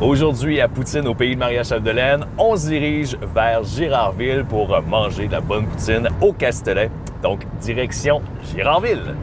Aujourd'hui, à Poutine, au pays de Maria-Chapdelaine, on se dirige vers Girardville pour manger de la bonne poutine au Castellet. Donc, direction Girardville.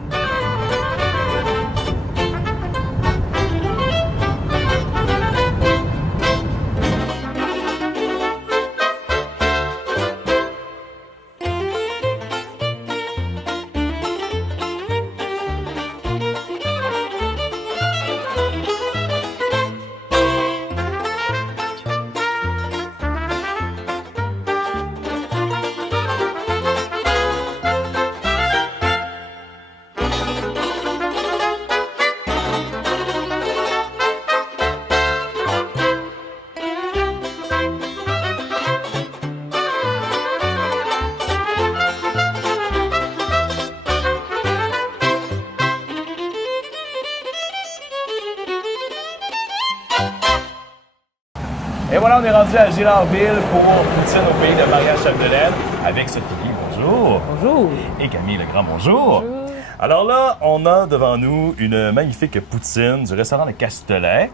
Et voilà, on est rendu à Girardville pour Poutine au pays de Maria-Chapdelaine avec Sophie Guy, bonjour. Bonjour. Et Camille Legrand, bonjour. Bonjour. Alors là, on a devant nous une magnifique poutine du restaurant Le Castellet.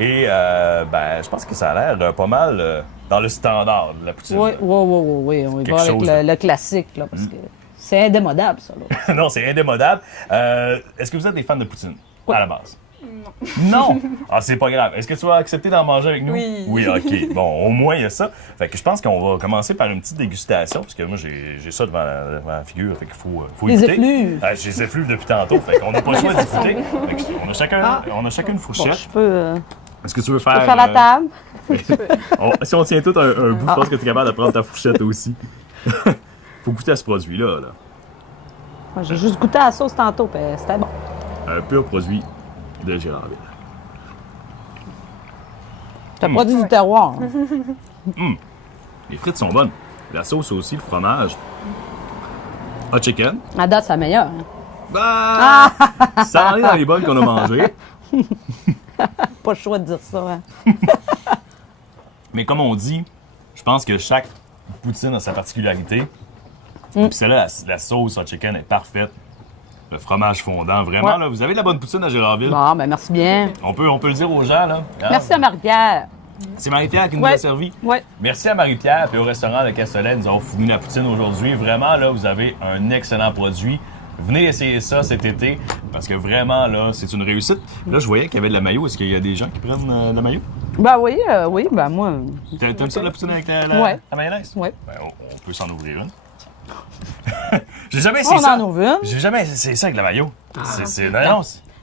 Et je pense que ça a l'air pas mal dans le standard de la poutine. Oui. On y Quelque va avec chose le classique, là, parce que c'est indémodable, ça. Là. Non, c'est indémodable. Est-ce que vous êtes des fans de poutine à la base? Non! Ah, c'est pas grave. Est-ce que tu vas accepter d'en manger avec nous? Oui. Oui, OK. Bon, au moins, il y a ça. Fait que je pense qu'on va commencer par une petite dégustation, parce que moi, j'ai ça devant la figure. Fait qu'il faut Les écouter. effluves. Ah, j'ai les effluves depuis tantôt. Fait qu'on n'a pas le choix d'écouter. Fait que on a chacun une fourchette. Bon, je peux Est-ce que tu veux faire... faire la table. Si on tient tout un bout, je pense que tu es capable de prendre ta fourchette aussi. Faut goûter à ce produit-là. Là. Moi, j'ai juste goûté à la sauce tantôt, puis c'était bon. Un pur produit de Girardville. C'est un produit du terroir. Les frites sont bonnes. La sauce aussi, le fromage. Hot chicken. À date, c'est la meilleure. Hein. Bah! Ça en est dans les bonnes qu'on a mangées. Pas le choix de dire ça. Hein. Mais comme on dit, je pense que chaque poutine a sa particularité. Puis celle-là, la sauce hot chicken est parfaite. Le fromage fondant, vraiment, Ouais. là, vous avez de la bonne poutine à Girardville. Bon, ben merci bien. On peut le dire aux gens, là. Ah, Merci à Marie-Pierre. C'est Marie-Pierre qui nous Ouais. a servi. Oui. Merci à Marie-Pierre et au restaurant Le Castellet, nous avons fourni la poutine aujourd'hui. Vraiment, là, vous avez un excellent produit. Venez essayer ça cet été, parce que vraiment, là, c'est une réussite. Là, je voyais qu'il y avait de la mayo. Est-ce qu'il y a des gens qui prennent de la mayo? Ben oui, ben moi. T'aimes ça, la poutine avec la Ouais. mayonnaise? Oui. Ben, on peut s'en ouvrir une. J'ai jamais On essayé ça. en ouvre une. J'ai jamais essayé ça avec la mayo. C'est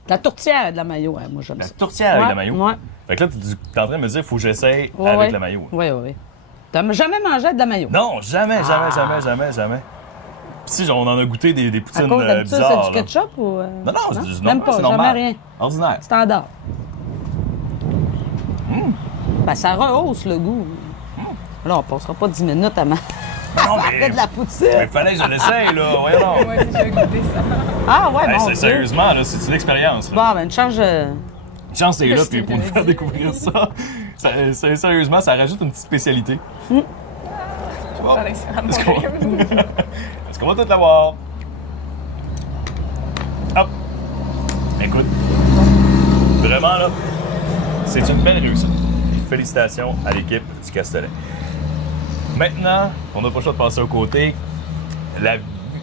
La tourtière de la mayo, hein, moi j'aime la ça. tourtière avec Ouais, la mayo. Ouais. Fait que là, t'es en train de me dire qu'il faut que j'essaye Ouais, avec ouais. la mayo. Oui. T'as jamais mangé de la mayo? Non, jamais. Puis si, on en a goûté des À poutines cause d'habitude, c'est bizarres. du là. ketchup ou. Non, c'est Même pas, c'est jamais normal. rien. Ordinaire. Standard. Ben, ça rehausse le goût. Là, on passera pas 10 minutes à Non, mais... de la poutine. Mais fallait que je l'essaye, là. Voyons donc. Ouais, j'ai goûté ça. Ah, ouais, Hey, bon. c'est sérieusement, là, c'est une expérience. là. Bon, ben, une change. Une chance, t'es là Je puis pour t'ai nous faire dit. découvrir ça. Sérieusement, ça rajoute une petite spécialité. Bon. Est-ce qu'on Est-ce qu'on va tout l'avoir? Hop! Écoute, vraiment là, c'est une belle réussite. Félicitations à l'équipe du Castellet. Maintenant, on n'a pas le choix de passer aux côtés.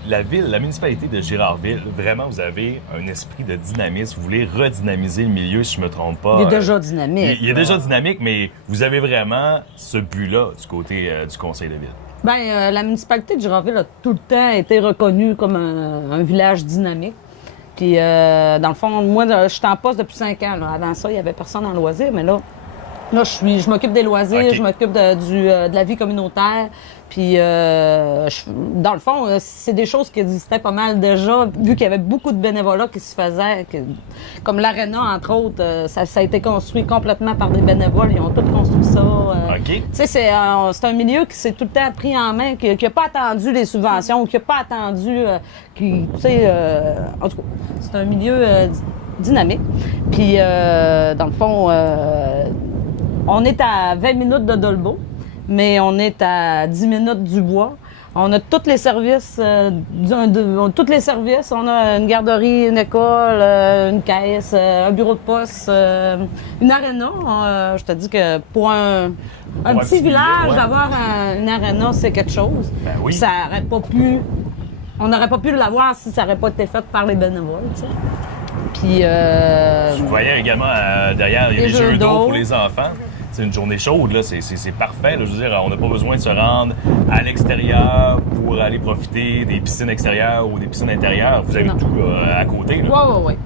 La ville, la municipalité de Girardville, vraiment, vous avez un esprit de dynamisme. Vous voulez redynamiser le milieu, si je ne me trompe pas. Il est déjà dynamique. Il est déjà dynamique, mais vous avez vraiment ce but-là du côté du conseil de ville. Ben, la municipalité de Girardville a tout le temps été reconnue comme un village dynamique. Puis, dans le fond, moi, je suis en poste depuis 5 ans. Là. Avant ça, il n'y avait personne en loisir, mais là, je m'occupe des loisirs, Ok. je m'occupe de la vie communautaire. Puis, dans le fond, c'est des choses qui existaient pas mal déjà, vu qu'il y avait beaucoup de bénévolat qui se faisaient. Comme l'aréna, entre autres, ça a été construit complètement par des bénévoles. Ils ont tout construit ça. OK. Tu sais, c'est un milieu qui s'est tout le temps pris en main, qui n'a pas attendu les subventions, qui n'a pas attendu... en tout cas, c'est un milieu dynamique. Puis, dans le fond, on est à 20 minutes de Dolbeau, mais on est à 10 minutes du bois. On a tous les services, tous les services. On a une garderie, une école, une caisse, un bureau de poste, une aréna. Je te dis que pour un petit village, ouais. avoir une aréna, c'est quelque chose. Ben oui. Ça aurait pas pu... On n'aurait pas pu l'avoir si ça n'aurait pas été fait par les bénévoles, tu sais. Puis... Je voyais également derrière, il y a Les des jeux jeux d'eau d'eau. pour les enfants. C'est une journée chaude, là, c'est parfait. Là, je veux dire, on n'a pas besoin de se rendre à l'extérieur pour aller profiter des piscines extérieures ou des piscines intérieures. Vous avez Non. tout là, à côté. Là. Ouais.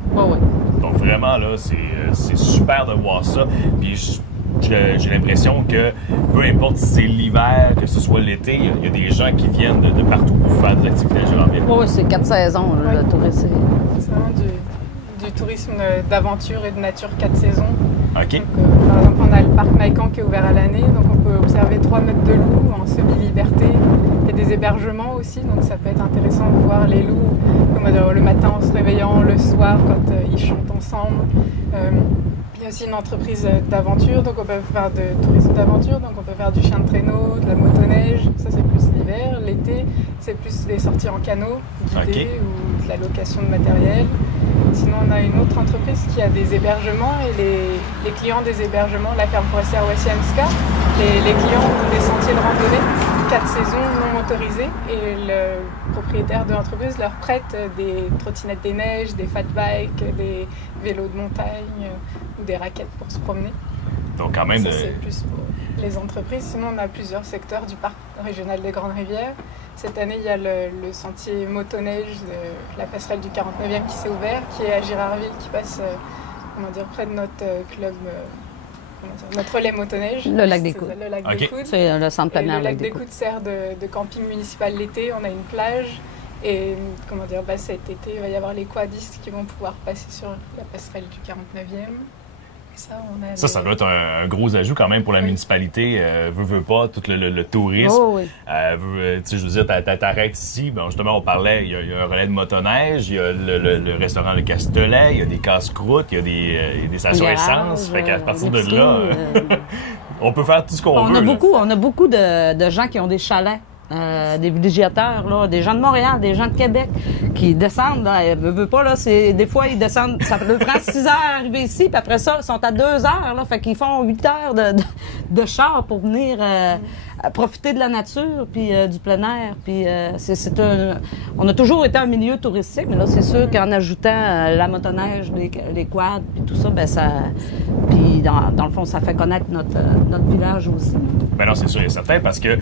Donc vraiment, là, c'est super de voir ça. Puis j'ai l'impression que peu importe si c'est l'hiver, que ce soit l'été, il y a des gens qui viennent de partout pour faire des activités à Gérardville. Ouais, c'est 4 saisons, là, Ouais. le tourisme. C'est vraiment du tourisme d'aventure et de nature 4 saisons. OK? Donc, par exemple, on a le parc Maïcan qui est ouvert à l'année, donc on peut observer 3 mètres de loups en semi-liberté. Il y a des hébergements aussi, donc ça peut être intéressant de voir les loups le matin en se réveillant, le soir quand ils chantent ensemble. Il y a aussi une entreprise d'aventure, donc on peut faire de tourisme d'aventure, donc on peut faire du chien de traîneau, de la motoneige, ça c'est plus l'hiver. L'été, c'est plus des sorties en canot guidées ou de la location de matériel. Sinon, on a une autre entreprise qui a des hébergements et les clients des hébergements, la ferme forestière Wasianska, les clients ont des sentiers de randonnée, 4 saisons non motorisées et le propriétaire de l'entreprise leur prête des trottinettes des neiges, des fat bikes, des vélos de montagne ou des raquettes pour se promener. Donc quand même... Ça, c'est plus pour les entreprises. Sinon, on a plusieurs secteurs du parc régional des Grandes Rivières. Cette année, il y a le sentier motoneige de la passerelle du 49e qui s'est ouvert, qui est à Girardville, qui passe près de notre club, notre relais motoneige. Le lac des C'est Coudes. ça, le lac Ok. des Coudes. C'est le centre Et plein air, le là, lac des Coudes sert de camping municipal l'été. On a une plage. Et cet été, il va y avoir les quadistes qui vont pouvoir passer sur la passerelle du 49e. Et ça, doit être un gros ajout quand même pour la Oui. municipalité. Veut pas, tout le tourisme. Oh, oui. Tu sais, je veux dire, t'arrêtes ici. Ben, justement, on parlait, il y a un relais de motoneige, il y a le restaurant Le Castelet, il y a des casse-croûtes, il y y a des stations Garage, essence. Fait qu'à partir de l'épicerie, là, on peut faire tout ce qu'on veut. là. On a beaucoup de gens qui ont des chalets. Des villégiateurs, là, des gens de Montréal, des gens de Québec qui descendent, là, veut pas, là, des fois ils descendent, ça leur prend 6 heures à arriver ici, puis après ça, ils sont à 2 heures, là, fait qu'ils font 8 heures de char pour venir profiter de la nature, puis du plein air, puis on a toujours été un milieu touristique, mais là, c'est sûr qu'en ajoutant la motoneige, les quads, puis tout ça, puis dans le fond, ça fait connaître notre village aussi. Ben non, c'est sûr et certain, parce que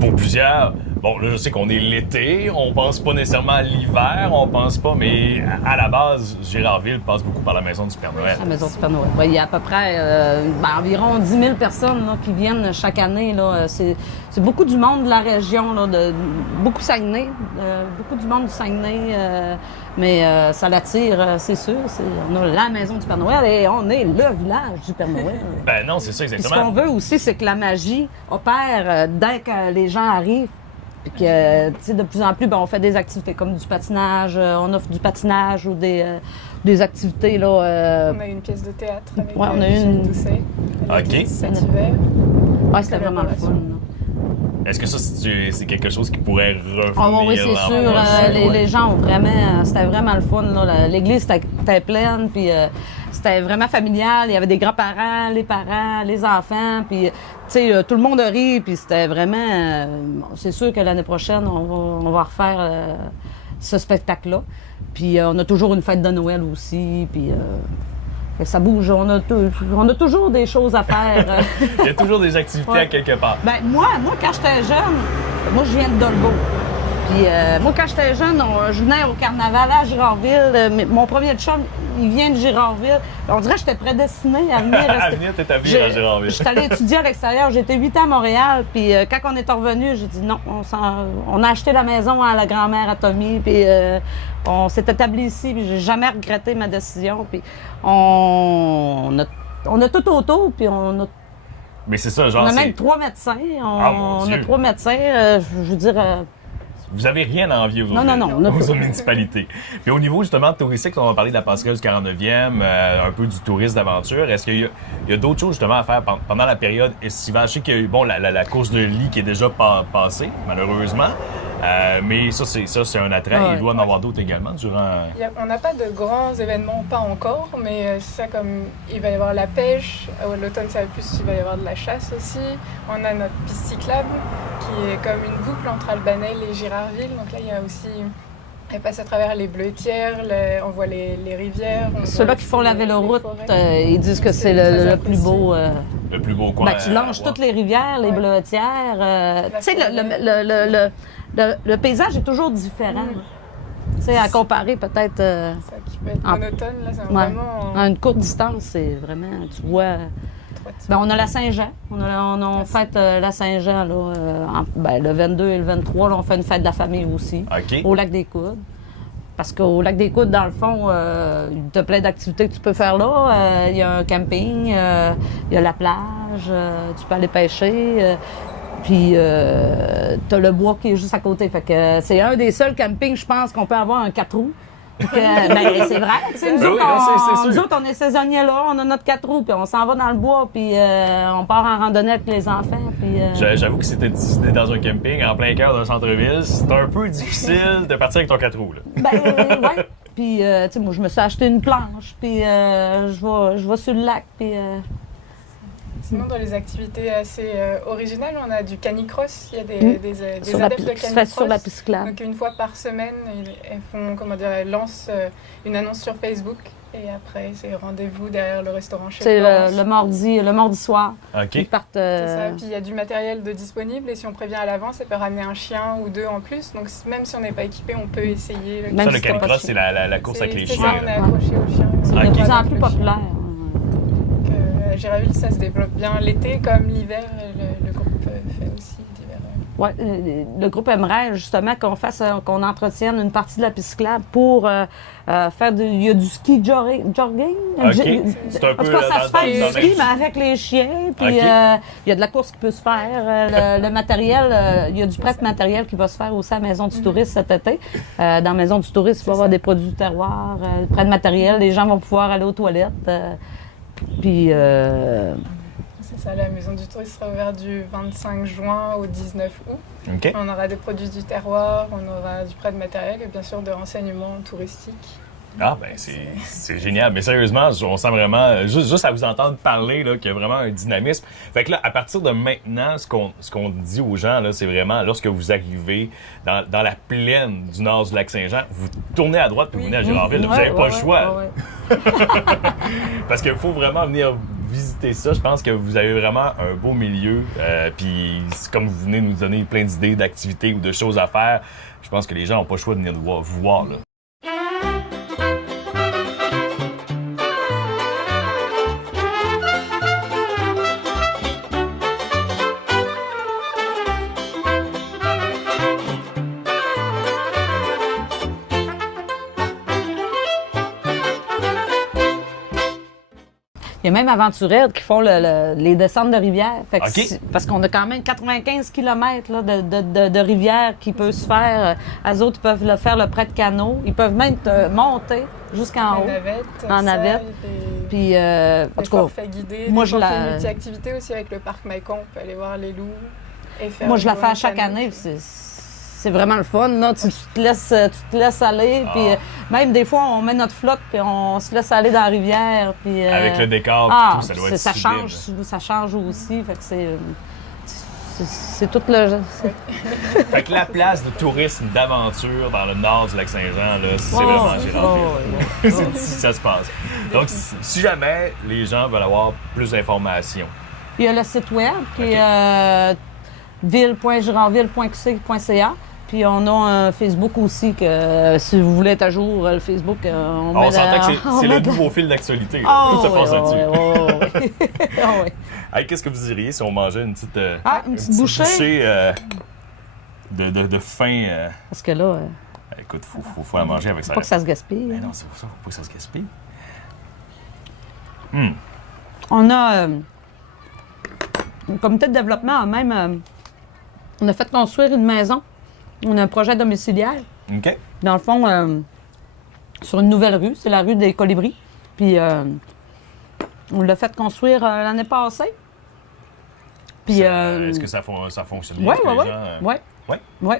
pour plusieurs, bon, là, je sais qu'on est l'été, on pense pas nécessairement à l'hiver, on pense pas, mais à la base, Girardville passe beaucoup par la maison du Père Noël. La maison du Père Noël. Ouais, il y a à peu près environ 10 000 personnes là, qui viennent chaque année. Là. C'est beaucoup du monde de la région, là, beaucoup Saguenay, beaucoup du monde du Saguenay, mais ça l'attire, c'est sûr. On a la maison du Père Noël et on est le village du Père Noël. Ben non, c'est ça Puis ce exactement. qu'on veut aussi, c'est que la magie opère dès que les gens arrivent. Puis que, tu sais, de plus en plus, on fait des activités comme du patinage, on offre du patinage ou des activités, là. On a une pièce de théâtre avec Ouais, on a Michel une- Doucet. OK. Cet hiver. Ouais, c'était vraiment le fun. là. Est-ce que ça, c'est quelque chose qui pourrait revenir? Ah oui, c'est l'an sûr. prochain? Les gens ont vraiment... C'était vraiment le fun. Là. L'église était pleine, puis c'était vraiment familial. Il y avait des grands-parents, les parents, les enfants, puis... Tu sais, tout le monde a ri, puis c'était vraiment... c'est sûr que l'année prochaine, on va refaire ce spectacle-là. Puis on a toujours une fête de Noël aussi, puis... ça bouge, on a toujours des choses à faire. Il y a toujours des activités Ouais. à quelque part. Ben moi, quand j'étais jeune, moi je viens de Dolbeau. Puis moi, quand j'étais jeune, je venais au carnaval à Girardville. Mon premier chum, il vient de Girardville. On dirait que j'étais prédestinée à venir À rester. venir t'établir à Girardville. J'étais allée étudier à l'extérieur. J'étais 8 ans à Montréal. Puis quand on est revenu, j'ai dit non. On a acheté la maison à la grand-mère, à Tommy. Puis on s'est établi ici. Puis j'ai jamais regretté ma décision. Puis on a tout autour. Puis on a Mais c'est ça, genre, on a c'est... même 3 médecins. mon On Dieu. a 3 médecins. Je veux dire, Vous avez rien à envier aux Non, autres, non, non, on a aux tout. autres municipalités. Puis au niveau justement touristique, on va parler de la passerelle du 49e, un peu du tourisme d'aventure. Est-ce qu'il y a d'autres choses justement à faire pendant la période estivale? Je sais qu'il y a eu la course de lit qui est déjà passée, malheureusement. Mais ça, c'est un attrait. Ouais. Il doit en avoir d'autres également durant... On n'a pas de grands événements, pas encore, mais c'est ça comme il va y avoir la pêche, à l'automne ça va plus, il va y avoir de la chasse aussi. On a notre piste cyclable qui est comme une boucle entre Albanel et Girardville, donc là il y a aussi, elle passe à travers les bleuetières, on voit les rivières. Ceux-là qui font la véloroute, ils disent que c'est le plus beau. Le plus beau coin. Ben, tu longes toutes les rivières, les bleuetières. Tu sais, le paysage est toujours différent. Tu sais, à comparer peut-être. Ça qui peut être monotone, là, c'est vraiment. À une courte distance, c'est vraiment. Tu vois. Ben, on a la Saint-Jean. On fête la Saint-Jean là, le 22 et le 23. Là, on fait une fête de la famille aussi. OK. Au lac des Coudes. Parce qu'au lac des Coudes, dans le fond, il y a plein d'activités que tu peux faire là. Il y a un camping, il y a la plage, tu peux aller pêcher. Puis, t'as le bois qui est juste à côté. Fait que c'est un des seuls campings, je pense, qu'on peut avoir un 4 roues. Ben, c'est vrai. Nous autres, on est saisonniers là, on a notre 4 roues, puis on s'en va dans le bois, puis on part en randonnée avec les enfants. Puis, J'avoue que c'était dans un camping en plein cœur d'un centre-ville. C'est un peu difficile de partir avec ton 4 roues. Là. Ben, ouais. Puis, tu sais, moi, je me suis acheté une planche, puis je vais sur le lac, puis... Sinon, dans les activités assez originales, on a du canicross. Il y a des adeptes de canicross. Sur la piste cyclable. Donc, une fois par semaine, elles lancent une annonce sur Facebook. Et après, c'est rendez-vous derrière le restaurant chez C'est Florence. le mardi soir. OK. Ils partent... C'est ça. Puis il y a du matériel de disponible. Et si on prévient à l'avance, ça peut ramener un chien ou deux en plus. Donc, même si on n'est pas équipé, on peut essayer. Même Ça, si le canicross, c'est la course avec les C'est chiens. ça, on est accroché aux chiens. C'est de plus en plus populaire. À Girardville, ça se développe bien l'été comme l'hiver. Le groupe fait aussi l'hiver. Oui, le groupe aimerait justement qu'on entretienne une partie de la piste cyclable pour faire il y a du ski jogging. OK. C'est un En peu tout cas, ça se fait dans du ski, mais avec les chiens. Puis OK. il y a de la course qui peut se faire. Le matériel, il y a du prêt matériel qui va se faire aussi à la Maison du Tourisme cet été. Dans la Maison du Tourisme, il va y avoir des produits du terroir, prêt de matériel. Les gens vont pouvoir aller aux toilettes. Puis... C'est ça, la Maison du Tourisme sera ouverte du 25 juin au 19 août. OK. On aura des produits du terroir, on aura du prêt de matériel et bien sûr de renseignements touristiques. Ah, ben c'est génial. Mais sérieusement, on sent vraiment, juste à vous entendre parler, là, qu'il y a vraiment un dynamisme. Fait que là, à partir de maintenant, ce qu'on dit aux gens, là, c'est vraiment, lorsque vous arrivez dans la plaine du nord du lac Saint-Jean, vous tournez à droite puis vous venez à Girardville. Vous n'avez pas le choix. Ouais. Parce qu'il faut vraiment venir visiter ça. Je pense que vous avez vraiment un beau milieu. Puis comme vous venez nous donner plein d'idées, d'activités ou de choses à faire, je pense que les gens n'ont pas le choix de venir vous voir, là. Il y a même Aventurettes qui font les descentes de rivière. Fait que OK. Parce qu'on a quand même 95 km là, de rivière qui peut se faire. Eux autres, ils peuvent faire le prêt de canot. Ils peuvent même monter jusqu'en haut. En navette. Puis, en tout cas, forfaits guidés, moi, des je forfaits multi-activités aussi avec le parc Maïcon. On peut aller voir les loups et faire moi, je la du fais à rowing chaque canot. année. Puis c'est vraiment le fun. Là. Tu te laisses aller. Puis, même des fois, on met notre flotte puis on se laisse aller dans la rivière. Puis, Avec le décor et tout, ça doit être ça change aussi. Fait que c'est tout le... Fait que la place de tourisme d'aventure dans le nord du lac Saint-Jean, là, c'est vraiment Girardville. C'est ici que ça se passe. Donc, si jamais les gens veulent avoir plus d'informations, Il y a le site web qui est ville.girardville.qc.ca. Puis on a un Facebook aussi que si vous voulez être à jour, le Facebook, on s'entend que c'est le nouveau fil d'actualité. Tout se passe là-dessus. Hey, qu'est-ce que vous diriez si on mangeait une petite bouchée de faim? Parce que là, Écoute, faut la manger avec ça. pas que ça se gaspille. Mais non, c'est pour ça, faut pas que ça se gaspille. On a le comité de développement même on a fait construire une maison. On a un projet domiciliaire. OK. Dans le fond, sur une nouvelle rue, c'est la rue des Colibris. Puis on l'a fait construire l'année passée. Puis Est-ce que ça fonctionne bien? Oui, Est-ce que oui, les gens, oui. ouais? Oui.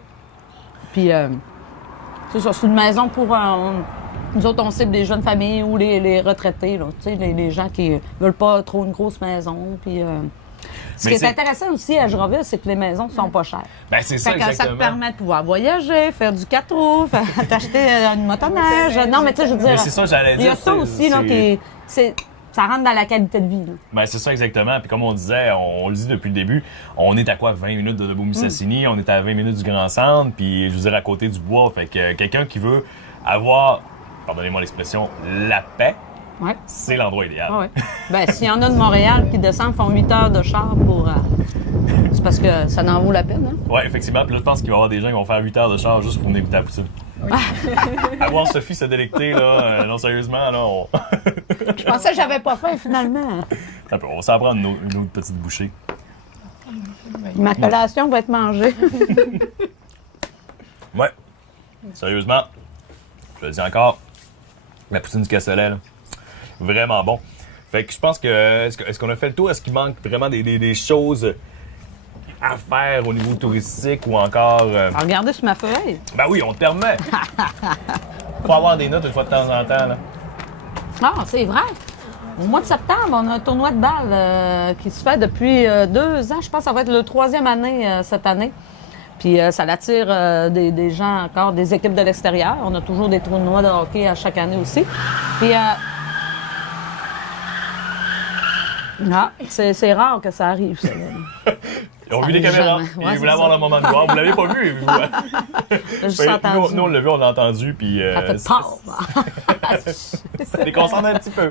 Puis, c'est ça, c'est une maison pour... nous autres, on cible des jeunes familles ou les retraités, là, tu sais, les gens qui veulent pas trop une grosse maison. Puis, ce qui est intéressant aussi à Giraville, c'est que les maisons sont pas chères. Ben, c'est ça, Fait que ça te exactement. permet de pouvoir voyager, faire du 4 roues, t'acheter une motoneige. Non, mais tu sais, je veux dire... Mais c'est ça, j'allais dire. Il y a ça aussi, là, ça rentre dans la qualité de vie, là. Ben, c'est ça exactement. Puis comme on disait, on le dit depuis le début, on est à quoi, 20 minutes de Debout-Mistassini, on est à 20 minutes du Grand Centre, puis je veux dire à côté du bois. Fait que quelqu'un qui veut avoir, pardonnez-moi l'expression, la paix, Ouais. c'est l'endroit idéal. Ah ouais. Ben, s'il y en a de Montréal qui descendent, font 8 heures de char pour... c'est parce que ça en vaut la peine, hein? Ouais, effectivement. Puis là, je pense qu'il va y avoir des gens qui vont faire 8 heures de char juste pour venir goûter à la poutine. Avoir Sophie se délecter, là, non, sérieusement, là, on... Je pensais que j'avais pas faim, finalement. On va s'en prendre une autre petite bouchée. Ma collation va être mangée. Ouais. Sérieusement, je le dis encore, la poutine du Castellet, là, vraiment bon. Fait que je pense que, est-ce qu'on a fait le tour? Est-ce qu'il manque vraiment des choses à faire au niveau touristique ou encore... Regardez sur ma feuille. Ben oui, on te permet. Faut avoir des notes une fois de temps en temps, là. Ah, c'est vrai. Au mois de septembre, on a un tournoi de balle qui se fait depuis 2 ans. Je pense que ça va être le 3e année cette année. Puis ça attire des gens encore, des équipes de l'extérieur. On a toujours des tournois de hockey à chaque année aussi. Puis c'est rare que ça arrive, ça. Ils ont vu les caméras. Jamais. Ouais, Ils voulaient c'est avoir ça. le moment de gloire. Vous l'avez pas vu, vous. Hein? J'ai juste Ben, entendu. nous, on l'a vu, on l'a entendu, puis... Ça fait peur. ça déconcentre un petit peu.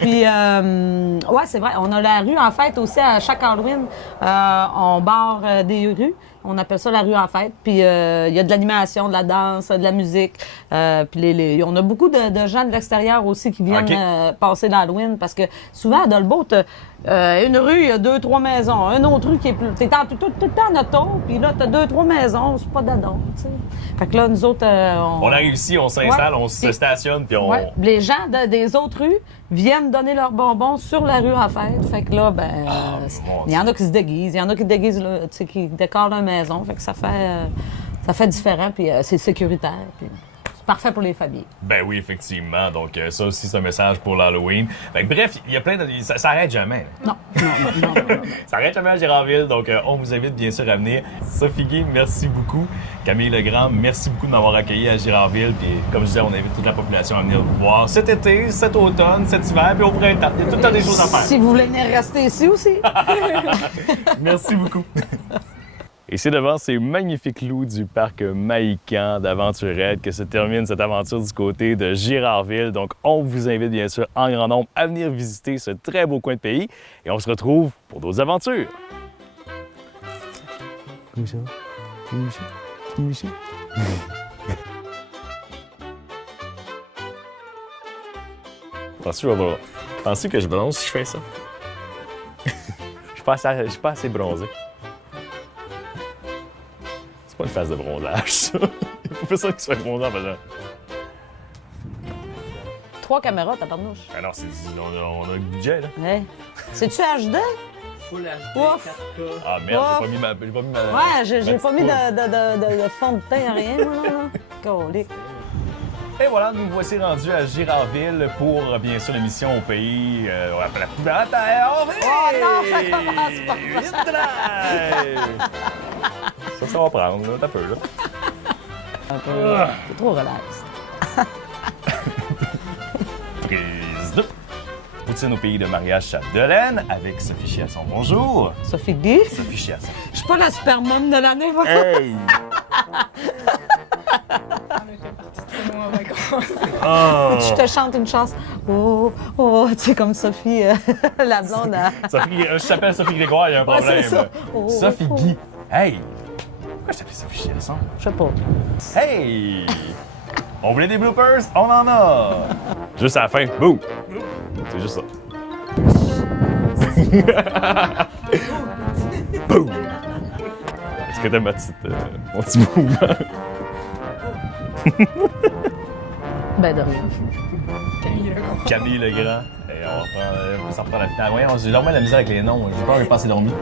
Puis, ouais, c'est vrai. On a la rue en fête aussi à chaque Halloween. On barre des rues. On appelle ça la rue en fête. Puis, il y a de l'animation, de la danse, de la musique. Puis, on a beaucoup de gens de l'extérieur aussi qui viennent passer l'Halloween parce que souvent, à Dolbeau, une rue, il y a 2-3 maisons. Une autre rue qui est plus. T'es tout le temps en auto, puis là, t'as 2-3 maisons. C'est pas d'adon, tu sais. Fait que là, nous autres, On arrive ici, on s'installe, Ouais. on se stationne, puis on... Ouais. Les gens des autres rues viennent donner leurs bonbons sur la rue en fête. Fait que là, ben, bon, il y en a qui se déguisent, il y en a qui déguisent, là, tu sais, qui décorent leur maison. Fait que ça fait différent, puis c'est sécuritaire, puis c'est parfait pour les familles. Ben oui, effectivement. Donc, ça aussi, c'est un message pour l'Halloween. Fait que, bref, il y a plein de... Ça arrête jamais. Là. Non. Ça arrête jamais à Giraville. Donc, on vous invite bien sûr à venir. Sophie Guy, merci beaucoup. Camille Legrand, merci beaucoup de m'avoir accueilli à Giraville. Puis, comme je disais, on invite toute la population à venir vous voir cet été, cet automne, cet hiver, puis au printemps. Il y a tout le temps des choses à faire. Si vous voulez venir rester ici aussi. Merci beaucoup. Et c'est devant ces magnifiques loups du parc Mahican d'Aventurette que se termine cette aventure du côté de Girardville. Donc, on vous invite bien sûr en grand nombre à venir visiter ce très beau coin de pays et on se retrouve pour d'autres aventures. Penses-tu que je bronze si je fais ça? Je suis pas assez bronzé. C'est pas une phase de bronzage, ça. Il faut pas ça que tu sois bronzé en faisant. 3 caméras, tabarnouche. Ah non, on a le budget, là. Ouais. C'est-tu HD? Full HD, Ouf. 4K. Ah merde, Ouf. j'ai pas mis ma... Ouais, j'ai ma pas petite mis poule. de fond de teint, rien, moi, là. Colique. Et voilà, nous voici rendus à Girardville pour, bien sûr, l'émission au pays. La poubelle à terre. Oh non, ça commence pas. Vite là! Ça va prendre, là. T'as peu, là. C'est trop relax. Prise 2. Poutine au pays de Maria Chapdelaine avec Sophie Chiasson. Bonjour! Sophie Guy. Sophie Chiasson. Je suis pas la supermom de l'année, moi. Hey! On était partis très loin en vacances. Oh! Je te chante une chance. Oh, oh, tu sais, comme Sophie, la blonde. Sophie, je t'appelle Sophie Grégoire, il y a un Ouais, problème. c'est ça. Oh, Sophie oh. Guy. Hey! Pourquoi je t'appelle Sophie Chiasson? Je sais pas. Hey! On voulait des bloopers? On en a! Juste à la fin. Boum! C'est juste ça. Boum! Est-ce que t'aimes mon petit mouvement? Ben, de rien. Camille Legrand. Camille Legrand. Et on peut s'en reprendre la finale. Voyons, j'ai vraiment la misère avec les noms. J'ai pas assez dormi.